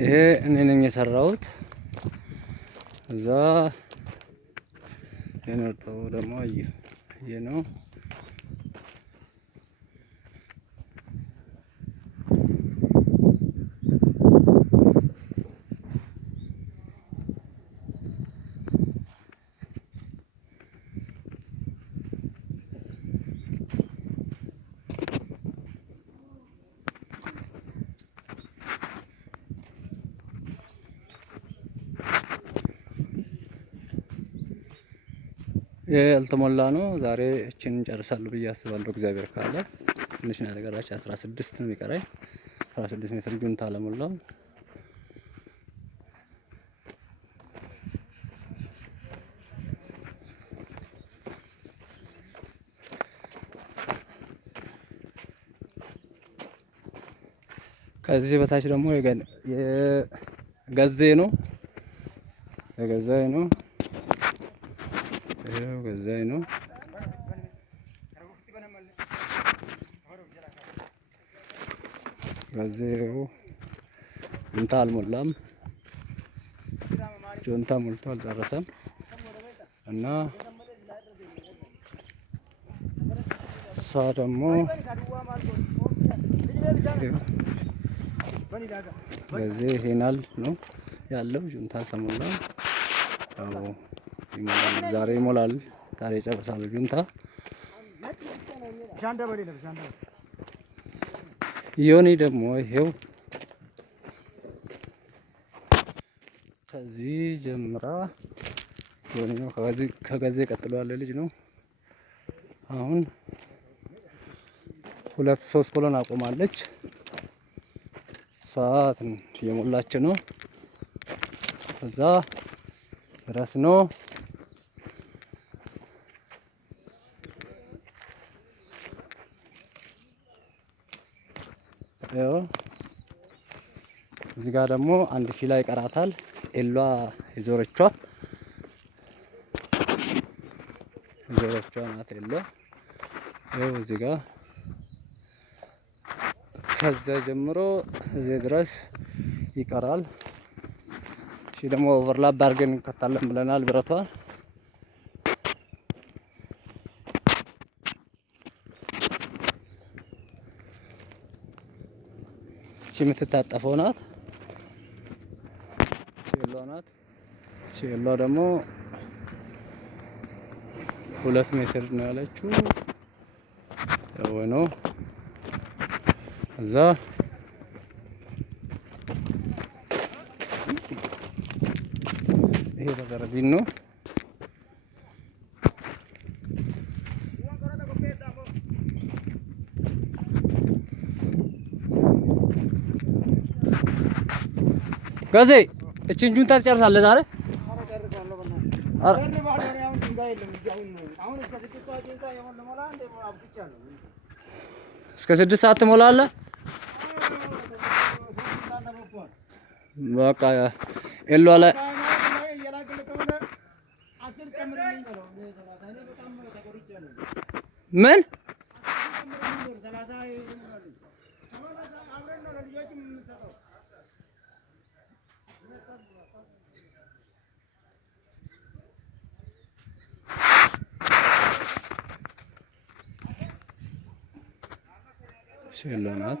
ይሄ እኔ ነኝ የሰራሁት። እዛ የነርጠው ደግሞ ይሄ ነው። ያልተሞላ ነው። ዛሬ እቺን እንጨርሳለሁ ብዬ አስባለሁ እግዚአብሔር ካለ። ትንሽ ነው ያልቀራች 16 ነው የሚቀረኝ። 16 ሜትር ጁንታ አልሞላም። ከዚህ በታች ደግሞ የገዜ ነው። የገዛኝ ነው። ይሄው ገዛኝ ነው። ገዜው ጁንታ አልሞላም። ጁንታ ሞልቶ አልጨረሰም እና እሷ ደግሞ ገዜ ሄናል ነው ያለው። ጁንታ አልተሞላም። ዛሬ ይሞላል። ዛሬ ይጨርሳል ጁንታ። ዮኒ ደግሞ ይሄው ከዚህ ጀምራ ዮኒ ነው። ከገዜ ቀጥሎ ያለ ልጅ ነው። አሁን 2-3 ኮሎን አቆማለች። እሷ እየሞላች ነው። ከዛ ራስ ነው እዚህ ጋር ደግሞ አንድ ፊላ ይቀራታል። ኤሏ የዞረቿ ናት ኤሏ። ይኸው እዚህ ጋር ከዛ ጀምሮ እዚህ ድረስ ይቀራል። እሺ ደግሞ ኦቨርላፕ አድርገን እንከታለን ብለናል ብረቷን። እሺ የምትታጠፈው ናት። ሼሏ ናት። ሼሏ ደግሞ 2 ሜትር ነው ያለችው። ያው ነው እዛ ይሄ ተቀረቢን ነው። ጋዜ እቺን ጁንታ ትጨርሳለህ ዛሬ? እስከ 6 ሰዓት ትሞላለህ? በቃ ኤሏ ላይ ምን ሼሏ ናት።